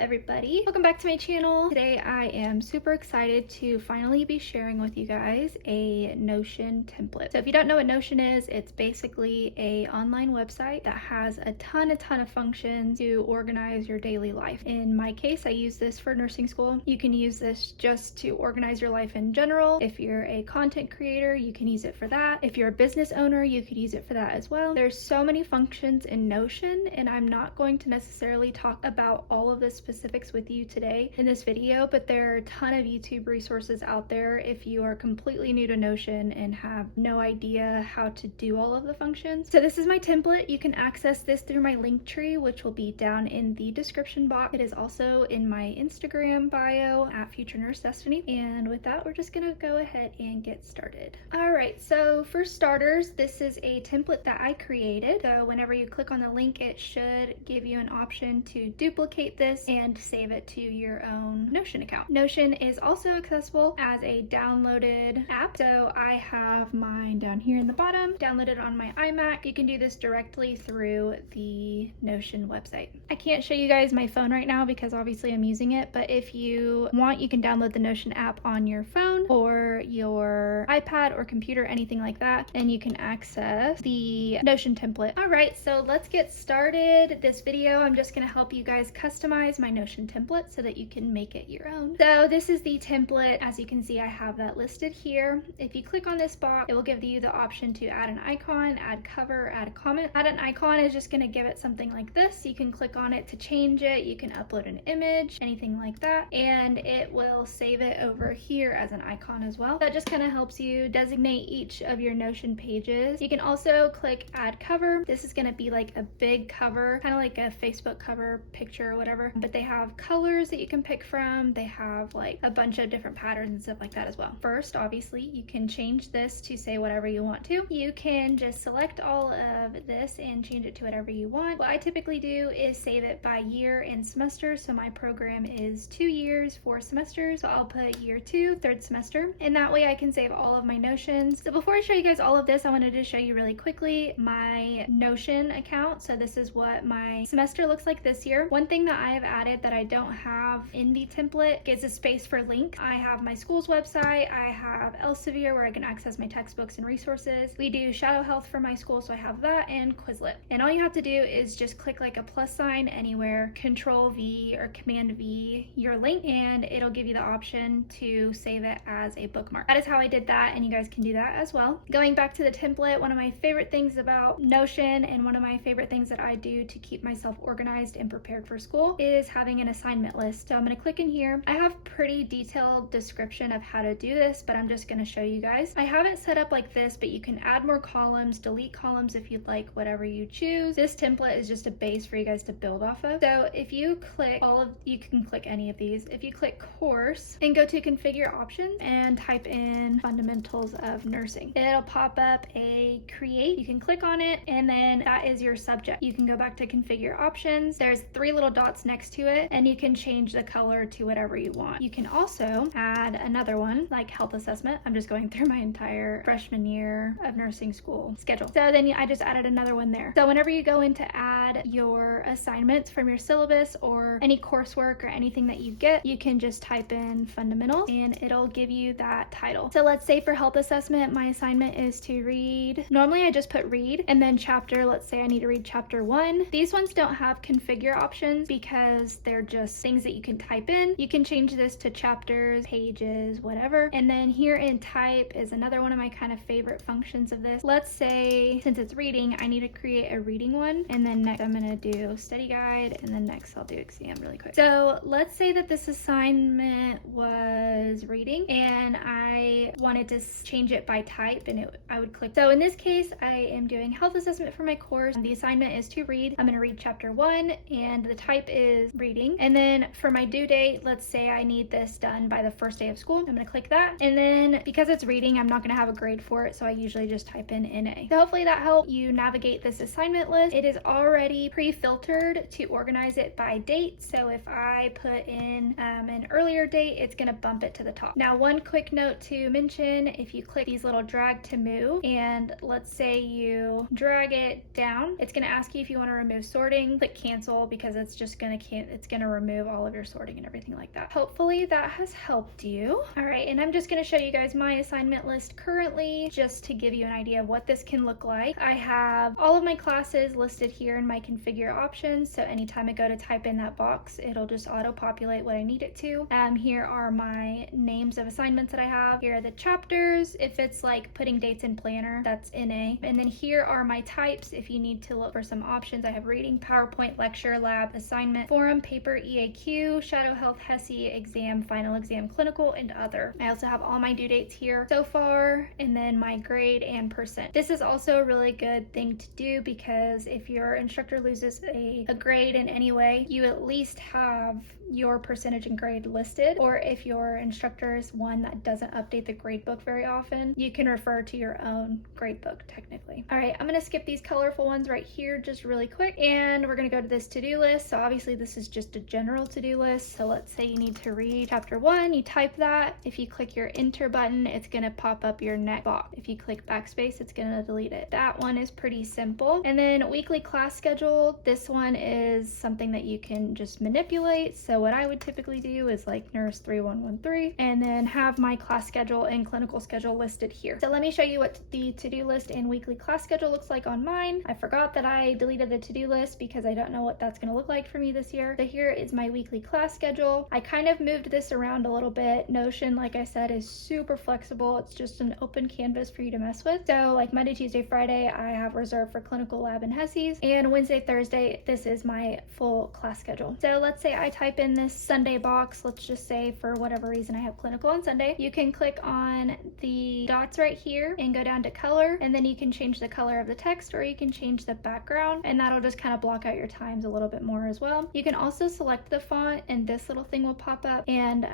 everybody, welcome back to my channel. Today I am super excited to finally be sharing with you guys a Notion template. So if you don't know what Notion is, it's basically a online website that has a ton of functions to organize your daily life. In my case, I use this for nursing school. You can use this just to organize your life in general. If you're a content creator, you can use it for that. If you're a business owner, you could use it for that as well. There's so many functions in Notion, and I'm not going to necessarily talk about all of the specifics with you today in this video, but there are a ton of YouTube resources out there if you are completely new to Notion and have no idea how to do all of the functions. So this is my template. You can access this through my link tree, which will be down in the description box. It is also in my Instagram bio at Future Nurse Destiny. And with that, we're just gonna go ahead and get started. All right, so for starters, this is a template that I created. So whenever you click on the link, it should give you an option to duplicate this and save it to your own Notion account. Notion is also accessible as a downloaded app. So I have mine down here in the bottom, downloaded on my iMac. You can do this directly through the Notion website. I can't show you guys my phone right now because obviously I'm using it, but if you want, you can download the Notion app on your phone or your iPad or computer, anything like that, and you can access the Notion template. All right, so let's get started. This video, I'm just gonna help you guys customize my Notion template so that you can make it your own. So this is the template. As you can see, I have that listed here. If you click on this box, it will give you the option to add an icon, add cover, add a comment. Add an icon is just going to give it something like this. You can click on it to change it. You can upload an image, anything like that, and it will save it over here as an icon as well. That just kind of helps you designate each of your Notion pages. You can also click add cover. This is going to be like a big cover, kind of like a Facebook cover picture or whatever, but they have colors that you can pick from. They have like a bunch of different patterns and stuff like that as well. First, obviously, you can change this to say whatever you want to. You can just select all of this and change it to whatever you want. What I typically do is save it by year and semester. So my program is 2 years, 4 semesters. So I'll put year 2, 3rd semester, and that way I can save all of my Notions. So before I show you guys all of this, I wanted to show you really quickly my Notion account. So this is what my semester looks like this year. One thing that I have added that I don't have in the template is a space for links. I have my school's website, I have Elsevier where I can access my textbooks and resources. We do Shadow Health for my school, so I have that, and Quizlet. And all you have to do is just click like a plus sign anywhere, Control V or Command V your link, and it'll give you the option to save it as a bookmark. That is how I did that, and you guys can do that as well. Going back to the template, one of my favorite things about Notion and one of my favorite things that I do to keep myself organized and prepared for school is having an assignment list. So I'm going to click in here. I have pretty detailed description of how to do this, but I'm just going to show you guys. I have it set up like this, but you can add more columns, delete columns if you'd like, whatever you choose. This template is just a base for you guys to build off of. So if you click you can click any of these. If you click course and go to configure options and type in fundamentals of nursing, it'll pop up a create. You can click on it, and then that is your subject. You can go back to configure options. There's 3 little dots next to it, and you can change the color to whatever you want. You can also add another one like health assessment. I'm just going through my entire freshman year of nursing school schedule. So then I just added another one there. So whenever you go in to add your assignments from your syllabus or any coursework or anything that you get, you can just type in fundamentals and it'll give you that title. So let's say for health assessment, my assignment is to read. Normally I just put read and then chapter. Let's say I need to read chapter 1. These ones don't have configure options because they're just things that you can type in. You can change this to chapters, pages, whatever. And then here in type is another one of my kind of favorite functions of this. Let's say since it's reading, I need to create a reading one, and then next I'm gonna do study guide, and then next I'll do exam really quick. So let's say that this assignment was reading and I wanted to change it by type, and I would click. So in this case, I am doing health assessment for my course. The assignment is to read. I'm gonna read chapter 1 and the type is reading. And then for my due date, let's say I need this done by the first day of school. I'm gonna click that. And then because it's reading, I'm not gonna have a grade for it, so I usually just type in NA. So hopefully that helped you navigate this assignment list. It is already pre-filtered to organize it by date. So if I put in an earlier date, it's gonna bump it to the top. Now, one quick note to mention, if you click these little drag to move, and let's say you drag it down, it's gonna ask you if you wanna remove sorting. Click cancel because it's just gonna it's gonna remove all of your sorting and everything like that. Hopefully that has helped you. All right, and I'm just gonna show you guys my assignment list currently, just to give you an idea of what this can look like. I have all of my classes listed here in my configure options, so anytime I go to type in that box, it'll just auto-populate what I need it to. Here are my names of assignments that I have. Here are the chapters. If it's like putting dates in planner, that's NA. And then here are my types if you need to look for some options. I have reading, PowerPoint, lecture, lab, assignment, forum, paper, EAQ, shadow health, HESI, exam, final exam, clinical, and other. I also have all my due dates here so far, and then my grade and percent. This is also a really good thing to do because if your instructor loses a grade in any way, you at least have your percentage and grade listed, or if your instructor is one that doesn't update the grade book very often, you can refer to your own grade book technically. All right, I'm gonna skip these colorful ones right here just really quick, and we're gonna go to this to-do list. So obviously this is just a general to-do list. So let's say you need to read chapter 1, you type that. If you click your enter button, it's gonna pop up your next box. If you click backspace, it's gonna delete it. That one is pretty simple. And then weekly class schedule, this one is something that you can just manipulate. So what I would typically do is like nurse 3113 and then have my class schedule and clinical schedule listed here. So let me show you what the to-do list and weekly class schedule looks like on mine. I forgot that I deleted the to-do list because I don't know what that's going to look like for me this year. So here is my weekly class schedule. I kind of moved this around a little bit. Notion, like I said, is super flexible. It's just an open canvas for you to mess with. So like Monday, Tuesday, Friday, I have reserved for clinical, lab, and HESIs, and Wednesday, Thursday, this is my full class schedule. So let's say I type in this Sunday box. Let's just say for whatever reason I have clinical on Sunday. You can click on the dots right here and go down to color, and then you can change the color of the text, or you can change the background, and that'll just kind of block out your times a little bit more as well. You can also select the font, and this little thing will pop up, and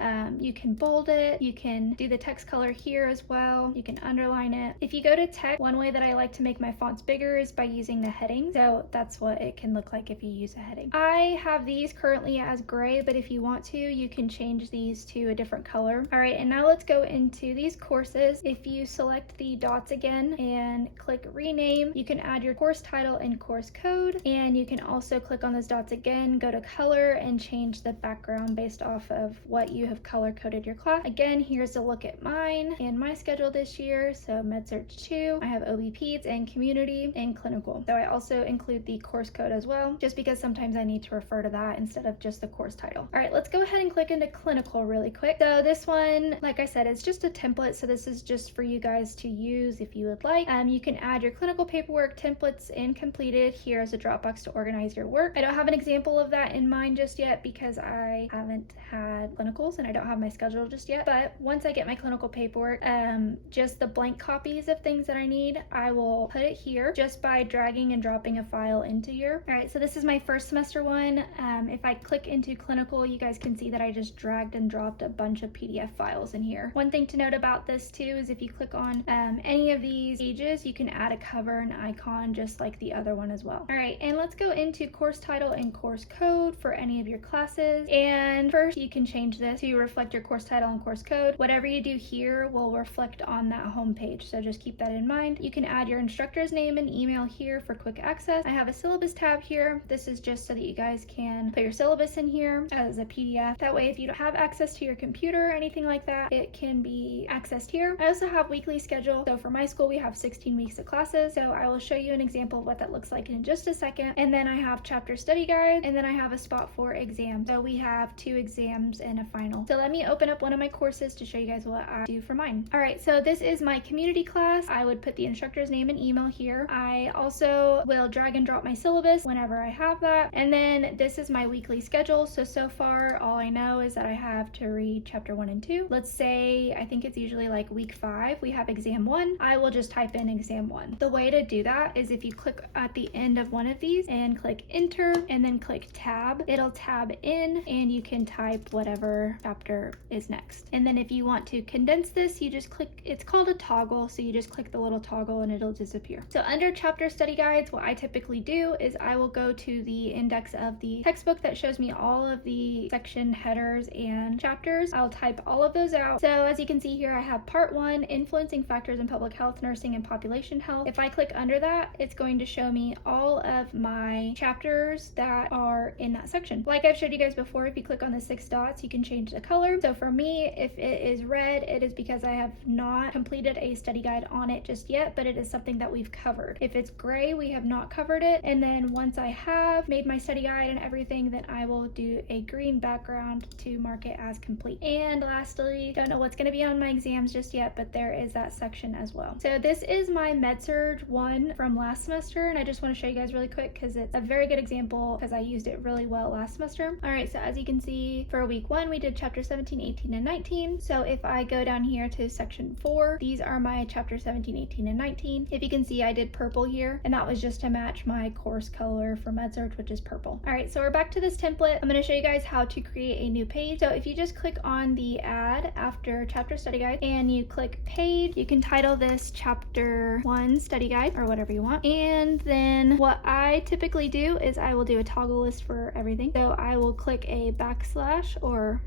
you can bold it. You can do the text color here as well. You can underline it. If you go to text, one way that I like to make my fonts bigger is by using the heading. So that's what it can look like if you use a heading. I have these currently as gray, but if you want to, you can change these to a different color. All right, and now let's go into these courses. If you select the dots again and click rename, you can add your course title and course code, and you can also click on those dots again, go to color, and change the background based off of what you have color coded your class. Again, here's a look at mine and my schedule this year. So MedSearch 2, I have OB Peds and community and clinical. So I also include the course code as well, just because sometimes I need to refer to that instead of just the course title. All right, let's go ahead and click into clinical really quick. So this one, like I said, is just a template. So this is just for you guys to use if you would like. You can add your clinical paperwork, templates, and completed. Here is a Dropbox to organize your work. I don't have an example of that in mind just yet because I haven't had clinicals and I don't have my schedule just yet. But once I get my clinical paperwork, just the blank copies of things that I need, I will put it here just by dragging and dropping a file into here. All right, so this is my first semester one. If I click into clinical, you guys can see that I just dragged and dropped a bunch of PDF files in here. One thing to note about this too is if you click on any of these pages, you can add a cover and icon just like the other one as well. All right, and let's go into course title and course code for any of your classes. And first, you can change this to reflect your course title and course code. Whatever you do here will reflect on that home page, so just keep that in mind. You can add your instructor's name and email here for quick access. I have a syllabus tab here. This is just so that you guys can put your syllabus in here as a PDF. That way, if you don't have access to your computer or anything like that, it can be accessed here. I also have weekly schedule. So for my school, we have 16 weeks of classes. So I will show you an example of what that looks like in just a second. And then I have chapter study guide, and then I have a spot for exams. So we have 2 exams and a final. So let me open up one of my courses to show you guys what I do for mine. All right, so this is my community class. I would put the instructor's name and email here. I also will drag and drop my syllabus whenever I have that. And then this is my weekly schedule. So far, all I know is that I have to read chapter 1 and 2. Let's say, I think it's usually like week 5, we have exam 1. I will just type in exam 1. The way to do that is if you click at the end of one of these and click enter and then click tab, it'll tab in and you can type whatever chapter is next. And then if you want to condense this, you just click, it's called a toggle, so you just click the little toggle and it'll disappear. So under chapter study guides, what I typically do is I will go to the index of the textbook that shows me all of the section headers and chapters. I'll type all of those out. So as you can see here, I have part 1, influencing factors in public health, nursing, and population health. If I click under that, it's going to show me all of my chapters that are in that that section. Like I've showed you guys before, if you click on the 6 dots, you can change the color. So for me, if it is red, it is because I have not completed a study guide on it just yet, but it is something that we've covered. If it's gray, we have not covered it. And then once I have made my study guide and everything, then I will do a green background to mark it as complete. And lastly, don't know what's going to be on my exams just yet, but there is that section as well. So this is my MedSurg 1 from last semester, and I just want to show you guys really quick because it's a very good example because I used it really well last semester. All right, so as you can see, for week 1, we did chapter 17, 18, and 19. So if I go down here to section 4, these are my chapter 17, 18, and 19. If you can see, I did purple here, and that was just to match my course color for MedSurg, which is purple. All right, so we're back to this template. I'm going to show you guys how to create a new page. So if you just click on the add after chapter study guide and you click page, you can title this chapter 1 study guide or whatever you want. And then what I typically do is I will do a toggle list for everything. So I will click a backslash or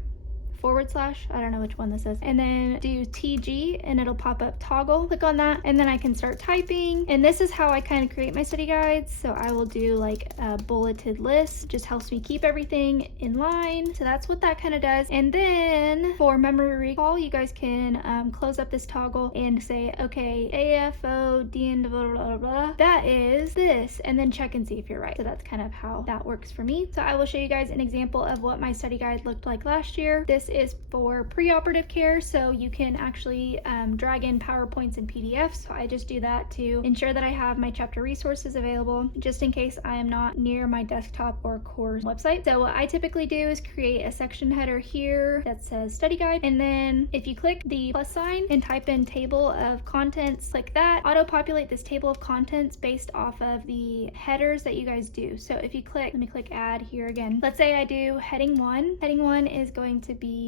/, I don't know which one this is, and then do TG and it'll pop up toggle. Click on that and then I can start typing. And this is how I kind of create my study guides. So I will do like a bulleted list, just helps me keep everything in line. So that's what that kind of does. And then for memory recall, you guys can close up this toggle and say, okay, AFOD and blah, blah, blah, blah. That is this, and then check and see if you're right. So that's kind of how that works for me. So I will show you guys an example of what my study guide looked like last year. This is for preoperative care, so you can actually drag in PowerPoints and PDFs. So I just do that to ensure that I have my chapter resources available just in case I am not near my desktop or course website. So what I typically do is create a section header here that says study guide, and then if you click the plus sign and type in table of contents like that, auto-populate this table of contents based off of the headers that you guys do. So if you click, let me click add here again. Let's say I do heading 1. Heading 1 is going to be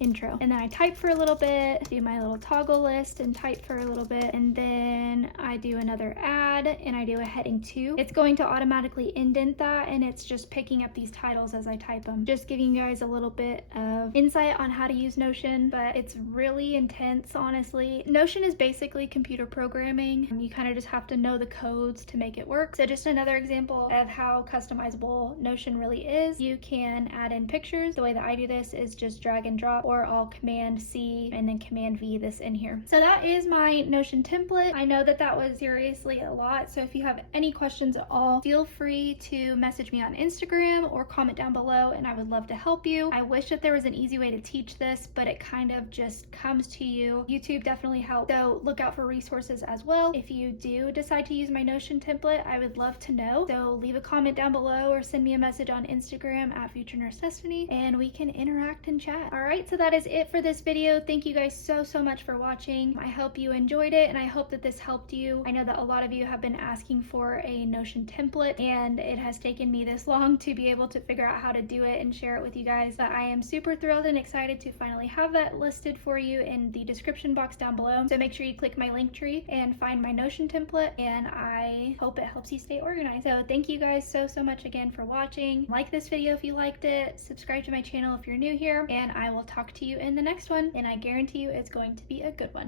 intro, and then I type for a little bit, do my little toggle list and type for a little bit, and then I do another add and I do a heading 2. It's going to automatically indent that, and it's just picking up these titles as I type them. Just giving you guys a little bit of insight on how to use Notion, but it's really intense, honestly. Notion is basically computer programming. You kind of just have to know the codes to make it work. So just another example of how customizable Notion really is. You can add in pictures. The way that I do this is just drag and drop, or I'll Command C and then Command V this in here. So that is my Notion template. I know that that was seriously a lot, so if you have any questions at all, feel free to message me on Instagram or comment down below, and I would love to help you. I wish that there was an easy way to teach this, but it kind of just comes to you. YouTube definitely helps, so look out for resources as well. If you do decide to use my Notion template, I would love to know. So leave a comment down below or send me a message on Instagram at Future Nurse Destiny, and we can interact and chat. All right, so that is it for this video. Thank you guys so much for watching. I hope you enjoyed it, and I hope that this helped you. I know that a lot of you have been asking for a Notion template, and it has taken me this long to be able to figure out how to do it and share it with you guys, but I am super thrilled and excited to finally have that listed for you in the description box down below. So make sure you click my link tree and find my Notion template, and I hope it helps you stay organized. So thank you guys so much again for watching. Like this video if you liked it, subscribe to my channel if you're new here, and I will talk to you in the next one, and I guarantee you it's going to be a good one.